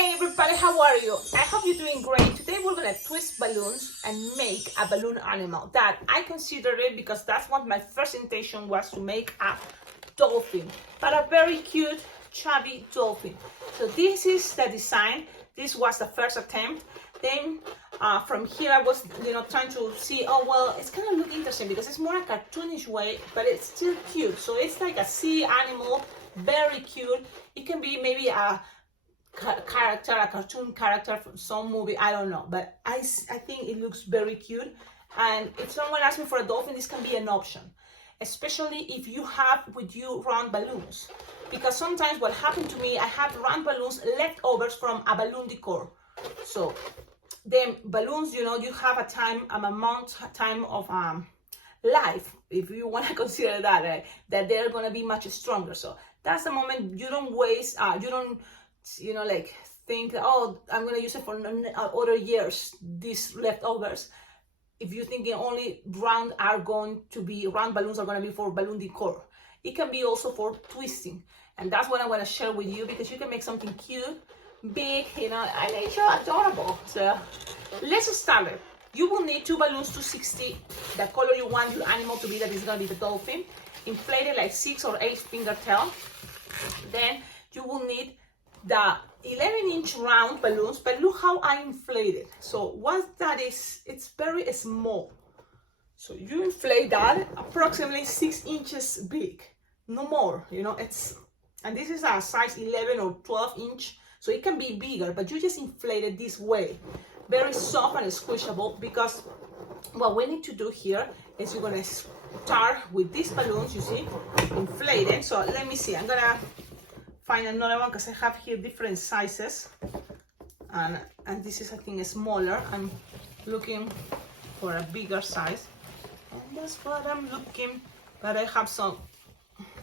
Hey everybody, how are you? I hope you're doing great. Today we're gonna twist balloons and make a balloon animal that I considered it because that's what my first intention was, to make a dolphin, but a very cute chubby dolphin. So this is the design. This was the first attempt. Then from here I was trying to see, oh well, it's gonna look interesting because it's more a cartoonish way, but it's still cute. So it's like a sea animal, very cute. It can be maybe a cartoon character from some movie, I don't know, but I think it looks very cute. And if someone asks me for a dolphin, this can be an option, especially if you have with you round balloons, because sometimes what happened to me, I have round balloons leftovers from a balloon decor. So then balloons, you have a time of life, if you want to consider that, right? That they're going to be much stronger. So that's the moment you don't waste, you don't like think, oh, I'm going to use it for other years, these leftovers. If you're thinking only round balloons are going to be for balloon decor, it can be also for twisting. And that's what I want to share with you, because you can make something cute, big, and it's adorable. So let's start it. You will need 2 balloons, 260, the color you want your animal to be, that is going to be the dolphin, inflated like 6 or 8 finger tail. Then you will need the 11-inch round balloons, but look how I inflated. So what that is, it's very small. So you inflate that approximately 6 inches big, no more, and this is a size 11 or 12 inch, so it can be bigger, but you just inflate it this way. Very soft and squishable, because what we need to do here is you're gonna start with these balloons, you see, inflated. So let me see, I'm gonna find another one because I have here different sizes, and this is, I think, smaller. I'm looking for a bigger size, and that's what I'm looking. But I have some,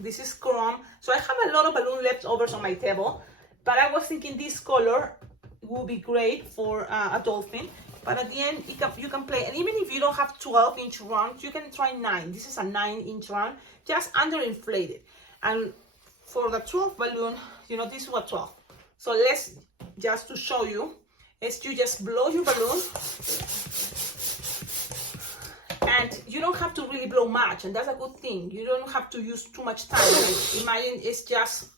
this is chrome, so I have a lot of balloon leftovers on my table, but I was thinking this color would be great for a dolphin. But at the end, you can play, and even if you don't have 12-inch rounds, you can try 9. This is a 9-inch round, just underinflated. And for the 12th balloon, this is what 12. So let's, just to show you, is you just blow your balloon, and you don't have to really blow much, and that's a good thing. You don't have to use too much time. Imagine it's just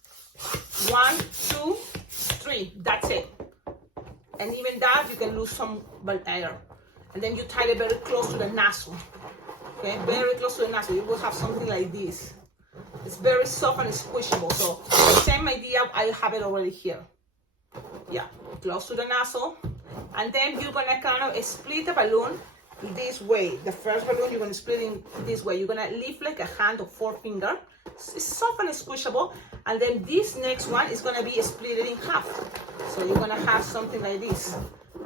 1, 2, 3, that's it. And even that, you can lose some air. And then you tie it very close to the nozzle. Okay, very close to the nozzle. You will have something like this. It's very soft and squishable. So same idea, I have it already here. Yeah, close to the nozzle. And then you're gonna kind of split the balloon this way. The first balloon, you're gonna split in this way. You're gonna lift like a hand of 4 fingers. It's soft and squishable. And then this next one is gonna be split in half. So you're gonna have something like this.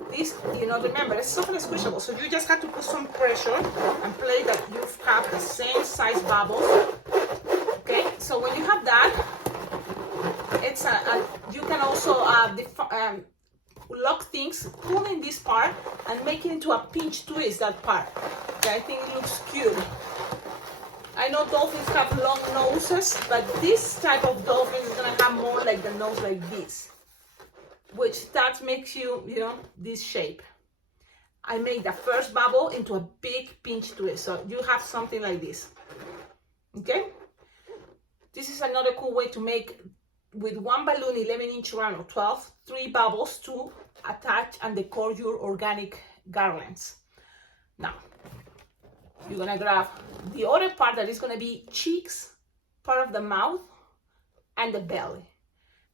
This, remember, it's soft and squishable. So you just have to put some pressure and play that you have the same size bubbles. Okay, so when you have that, it's you can also lock things, pull in this part, and make it into a pinch twist, that part. Okay, I think it looks cute. I know dolphins have long noses, but this type of dolphin is gonna have more like the nose like this, which that makes you, this shape. I made the first bubble into a big pinch twist, so you have something like this. Okay? This is another cool way to make, with 1 balloon, 11-inch round or 12, 3 bubbles to attach and decor your organic garlands. Now, you're gonna grab the other part that is gonna be cheeks, part of the mouth, and the belly.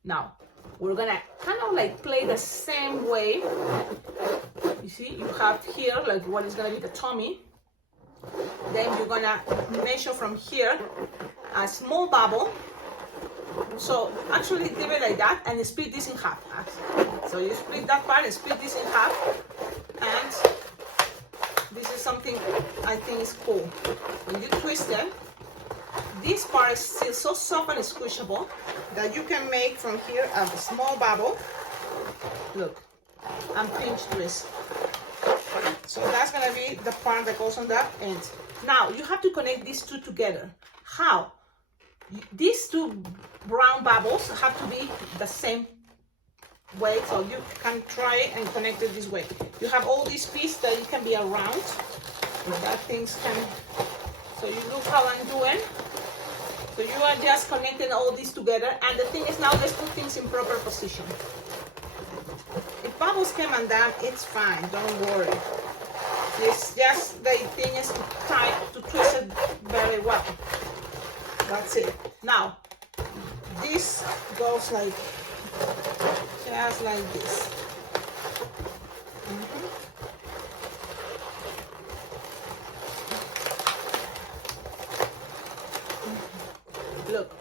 Now, we're gonna kind of like play the same way. You see, you have here like what is gonna be the tummy. Then you're gonna measure from here a small bubble. So actually leave it like that and split this in half. So you split that part and split this in half, and this is something I think is cool. When you twist it, this part is still so soft and squishable that you can make from here a small bubble. Look, and pinch twist. So that's gonna be the part that goes on that end. Now you have to connect these two together. How? These 2 brown bubbles have to be the same way, so you can try it and connect it this way. You have all these pieces that it can be around, that things can, so you look how I'm doing. So you are just connecting all these together, and the thing is now let's put things in proper position. If bubbles come undone, it's fine, don't worry. It's just the thing is to try to twist it very well. That's it. Now, this goes like, just like this. Look,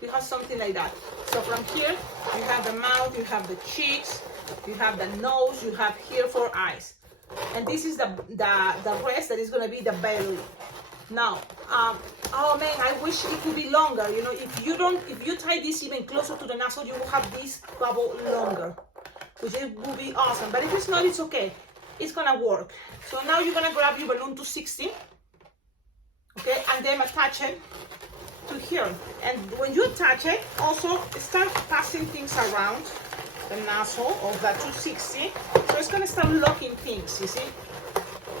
you have something like that. So from here, you have the mouth, you have the cheeks, you have the nose, you have here 4 eyes. And this is the rest that is going to be the belly. Now, oh man, I wish it could be longer. You know, if you tie this even closer to the nozzle, you will have this bubble longer, which it will be awesome. But if it's not, it's okay. It's going to work. So now you're going to grab your balloon to 60, okay, and then attach it to here. And when you attach it, also start passing things around the nozzle of that 260. So it's going to start locking things, you see,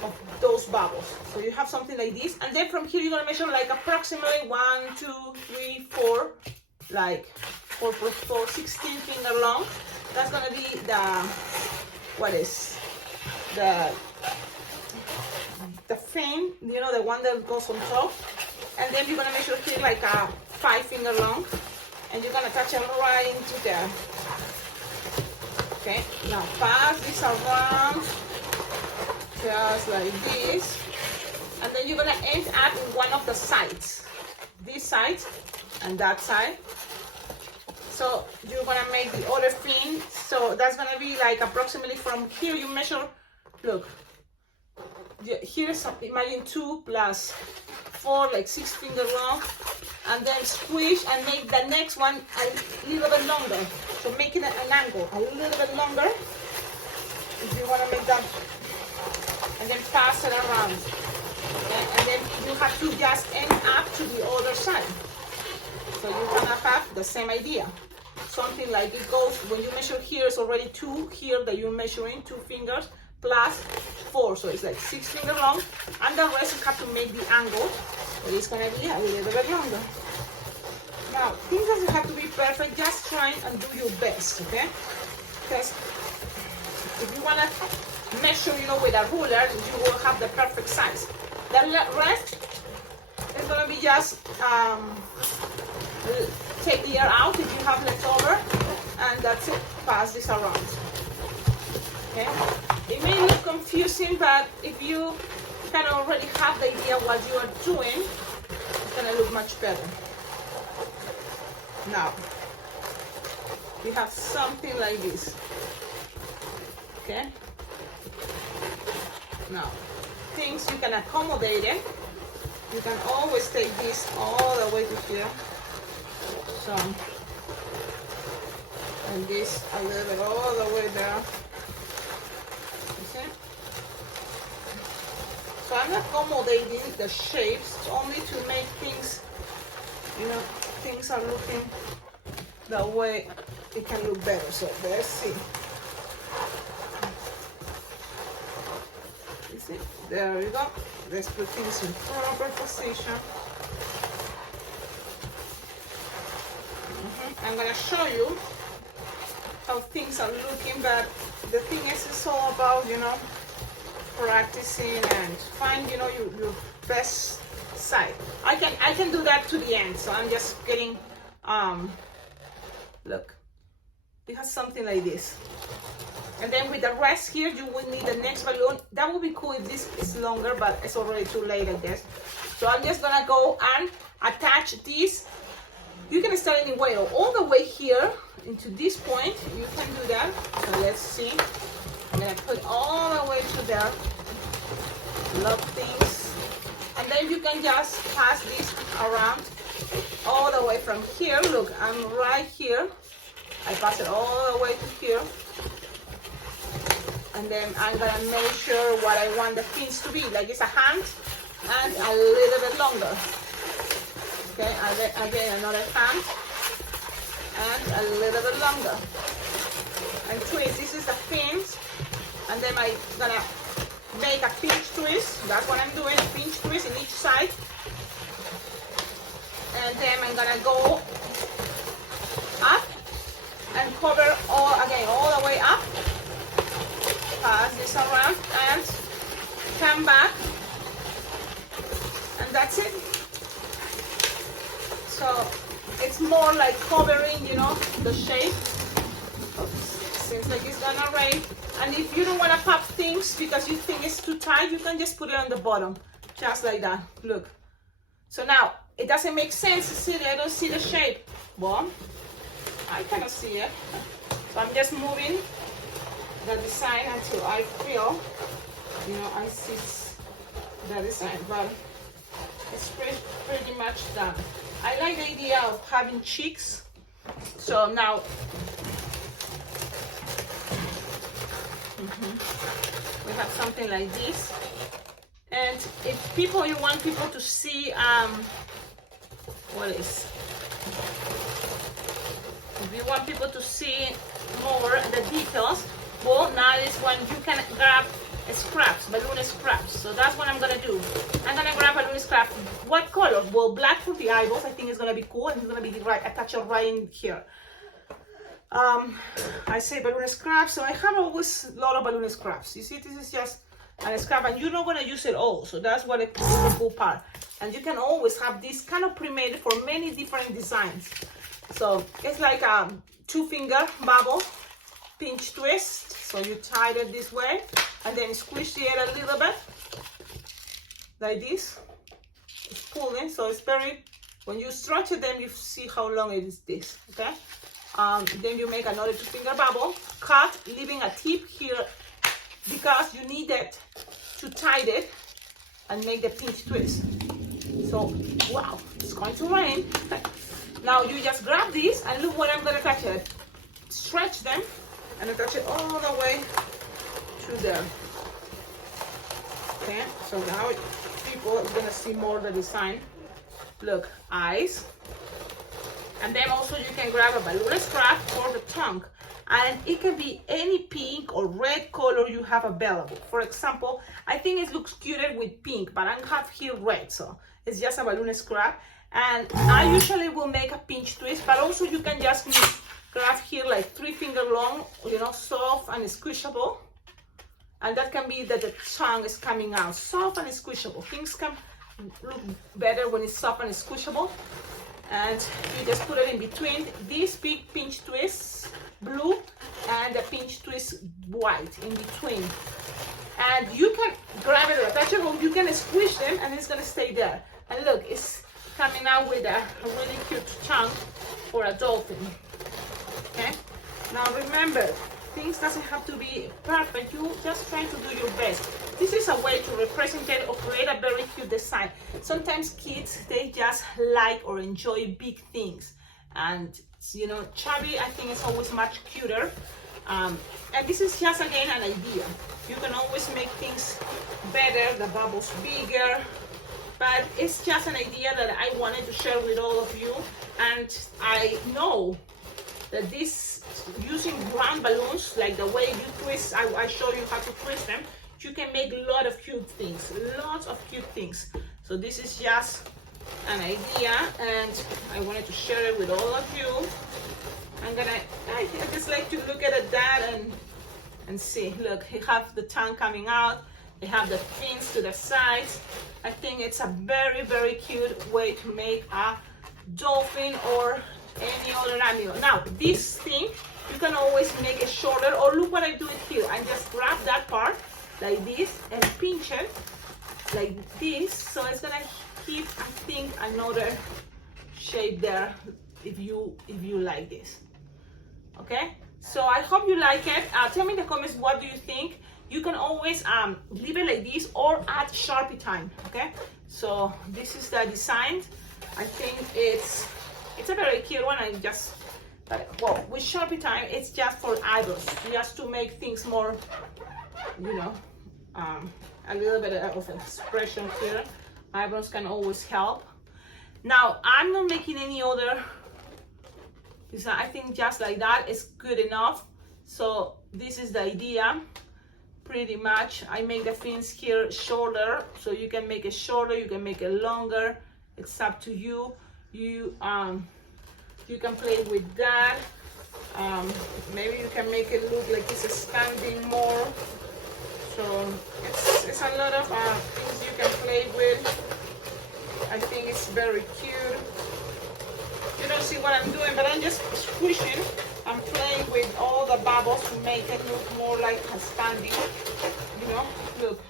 of those bubbles. So you have something like this, and then from here you're going to measure like approximately 1, 2, 3, 4, like 4, 16 finger long. That's going to be the, what is the fin, you know, the one that goes on top. And then you're going to measure here like a 5 finger long, and you're going to attach it right into there. Okay, now pass this around just like this, and then you're going to end up in one of the sides, this side and that side. So you're going to make the other fin, so that's going to be like approximately from here you measure, look, here's, imagine 2 plus 4, like 6 finger long, and then squish and make the next one a little bit longer. So making it an angle a little bit longer, if you want to make that, and then pass it around. Okay? And then you have to just end up to the other side. So you're gonna have the same idea. Something like it goes, when you measure here, it's already 2 here that you're measuring, 2 fingers, plus 4, so it's like 6 finger long, and the rest you have to make the angle, but it's gonna be a little bit longer. Now, things doesn't have to be perfect, just try and do your best, okay? Because if you wanna measure, you know, with a ruler, you will have the perfect size. The rest is gonna be just take the air out if you have left over, and that's it. Pass this around. Okay? It may look confusing, but if you kind of already have the idea what you are doing, it's gonna look much better. Now, we have something like this. Okay? Now, things you can accommodate it. You can always take this all the way to here. So, and this a little bit all the way there. Okay? So I'm accommodating the shapes only to make things, you know, things are looking the way it can look better. So let's see. You see? There we go. Let's put things in proper position. I'm gonna show you how things are looking, but the thing is, it's all about, you know, practicing and find, you know, your best side. I can do that to the end, so I'm just getting look, it has something like this, and then with the rest here you will need the next balloon. That would be cool if this is longer, but it's already too late, I guess. So I'm just gonna go and attach this. You can start anywhere, all the way here into this point. You can do that. So let's see. I'm gonna put all the way to there. Lock things, and then you can just pass this around all the way from here. Look, I'm right here. I pass it all the way to here, and then I'm gonna measure what I want the fins to be. Like it's a hand and a little bit longer. Okay, again another hand and a little bit longer. And then I'm gonna make a pinch twist. That's what I'm doing, a pinch twist in each side. And then I'm gonna go up and cover all the way up. Pass this around and come back. And that's it. So it's more like covering, you know, the shape. Seems like it's gonna rain. And if you don't want to pop things because you think it's too tight, you can just put it on the bottom, just like that. Look. So now it doesn't make sense, Cecilia. I don't see the shape. Well, I cannot see it. So I'm just moving the design until I feel, you know, I see the design. But it's pretty much done. I like the idea of having cheeks. So now, we have something like this. And if you want people to see, if you want people to see more the details, well, now is when you can grab scraps, balloon scraps. So that's what I'm gonna do. I'm gonna grab balloon scrap. What color? Well, black for the eyeballs. I think it's gonna be cool, and it's gonna be right attached right in here. I say balloon scraps, so I have always a lot of balloon scraps. You see, this is just a scrap, and you're not gonna use it all. So that's what is the cool part. And you can always have this kind of pre-made for many different designs. So it's like a 2-finger bubble pinch twist. So you tie it this way and then squish it a little bit like this. It's pulling, so it's very, when you stretch it, then you see how long it is this, okay? Then you make another 2-finger bubble, cut, leaving a tip here because you need it to tie it and make the pinch twist. So, wow, it's going to rain. Now you just grab this and look what I'm gonna attach it. Stretch them and attach it all the way to there. Okay, so now people are gonna see more the design. Look, eyes. And then also you can grab a balloon scrap for the tongue. And it can be any pink or red color you have available. For example, I think it looks cuter with pink, but I have here red, so it's just a balloon scrap. And I usually will make a pinch twist, but also you can just grab here like 3-finger long, you know, soft and squishable. And that can be that the tongue is coming out soft and squishable. Things can look better when it's soft and squishable. And you just put it in between these big pinch twists, blue, and the pinch twist white in between. And you can grab it or attach it, or you can squish them and it's gonna stay there. And look, it's coming out with a really cute chunk for a dolphin. Okay? Now remember, things doesn't have to be perfect. You just try to do your best. This is a way to represent it or create a very cute design. Sometimes kids, they just like or enjoy big things. And, you know, chubby, I think is always much cuter. And this is just, again, an idea. You can always make things better, the bubbles bigger. But it's just an idea that I wanted to share with all of you. And I know that this, using round balloons, like the way you twist, I show you how to twist them, you can make a lot of cute things, lots of cute things. So this is just an idea, and I wanted to share it with all of you. I just like to look at that and see. Look, you have the tongue coming out, they have the fins to the sides. I think it's a very, very cute way to make a dolphin or any other animal. Now, this thing, you can always make it shorter, or look what I do it here. I just grab that part like this and pinch it like this, so it's gonna keep, I think, another shape there if you like this. Okay, so I hope you like it. Tell me in the comments, what do you think? You can always leave it like this or add Sharpie time. Okay, so this is the design. I think it's a very cute one. I just, well, with Sharpie time, it's just for eyebrows, just to make things more, you know, a little bit of expression here. Eyebrows can always help. Now, I'm not making any other design. I think just like that is good enough. So this is the idea. pretty much. I make the fins here shorter, so you can make it shorter, you can make it longer. It's up to you. You can play with that. Maybe you can make it look like it's expanding more. So it's a lot of things you can play with. I think it's very cute. You don't see what I'm doing, but I'm just squishing. I'm playing with all the bubbles to make it look more like expanding. You know, look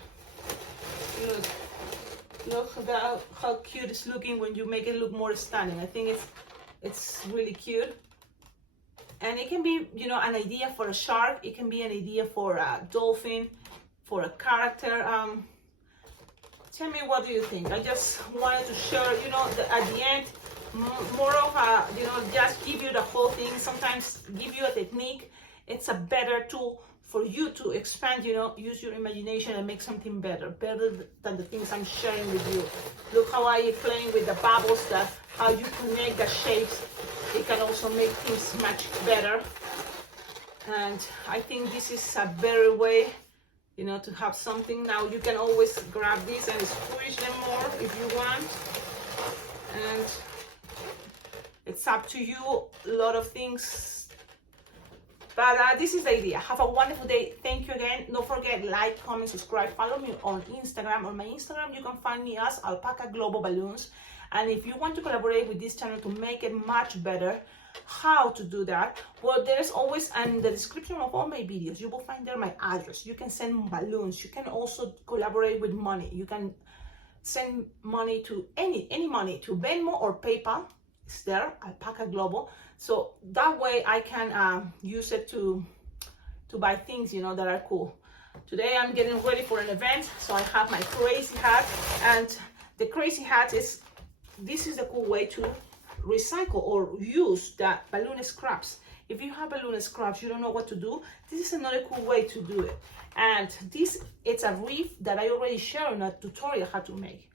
how cute it's looking when you make it look more stunning. I think it's really cute. And it can be, you know, an idea for a shark. It can be an idea for a dolphin, for a character. Tell me, what do you think? I just wanted to share, you know, at the end, more of a, you know, just give you the whole thing. Sometimes give you a technique. It's a better tool for you to expand, you know, use your imagination and make something better than the things I'm sharing with you. Look how I am playing with the bubbles, how you connect the shapes. It can also make things much better. And I think this is a better way, you know, to have something. Now you can always grab this and squish them more if you want. And it's up to you, a lot of things. But this is the idea. Have a wonderful day. Thank you again. Don't forget, like, comment, subscribe. Follow me on Instagram. On my Instagram, you can find me as Alpacaglobo Balloons. And if you want to collaborate with this channel to make it much better, how to do that? Well, there is always in the description of all my videos, you will find there my address. You can send balloons. You can also collaborate with money. You can send money to any money, to Venmo or PayPal. It's there, Alpacaglobo. So that way I can use it to buy things, you know, that are cool. Today I'm getting ready for an event, so I have my crazy hat, and the crazy hat is, this is a cool way to recycle or use the balloon scraps. If you have balloon scraps, you don't know what to do, this is another cool way to do it. And this, it's a reef that I already shared in a tutorial how to make.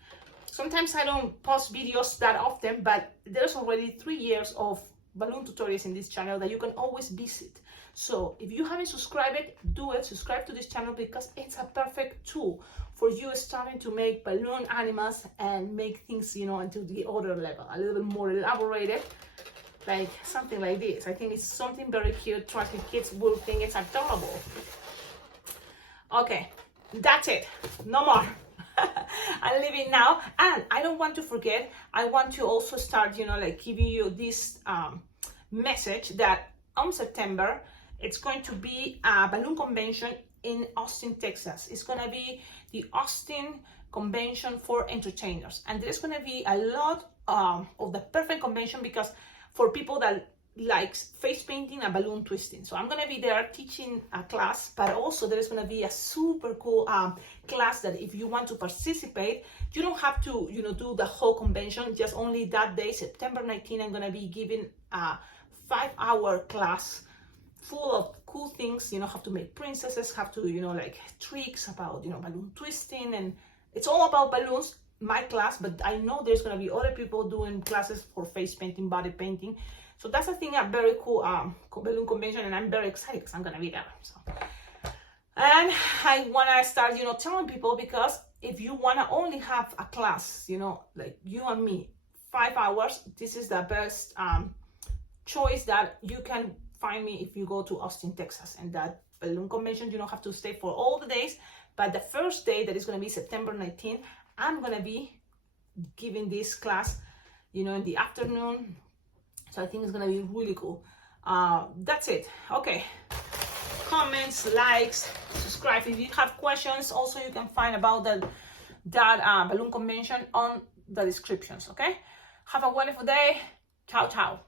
Sometimes I don't post videos that often, but there's already 3 years of balloon tutorials in this channel that you can always visit. So if you haven't subscribed, do it. Subscribe to this channel because it's a perfect tool for you starting to make balloon animals and make things, you know, into the other level, a little bit more elaborated, like something like this. I think it's something very cute. Trust me, kids will think it's adorable. Okay, that's it. No more. I'm leaving now, and I don't want to forget, I want to also start, you know, like giving you this message that on September it's going to be a balloon convention in Austin, Texas. It's going to be the Austin Convention for Entertainers, and there's going to be a lot of the perfect convention because for people that likes face painting and balloon twisting. So I'm going to be there teaching a class, but also there's going to be a super cool class that if you want to participate, you don't have to, you know, do the whole convention, just only that day, September 19th, I'm going to be giving a 5-hour class full of cool things, you know, how to make princesses, how to, you know, like tricks about, you know, balloon twisting, and it's all about balloons, my class, but I know there's going to be other people doing classes for face painting, body painting. So that's, I think, a very cool balloon convention, and I'm very excited because I'm gonna be there. So, and I wanna start, you know, telling people, because if you wanna only have a class, you know, like you and me, 5 hours, this is the best choice that you can find me if you go to Austin, Texas. And that balloon convention, you don't have to stay for all the days, but the first day, that is gonna be September 19th, I'm gonna be giving this class, you know, in the afternoon. So I think it's gonna be really cool. That's it. Okay. Comments, likes, subscribe. If you have questions, also you can find about that balloon convention on the descriptions. Okay. Have a wonderful day. Ciao, ciao.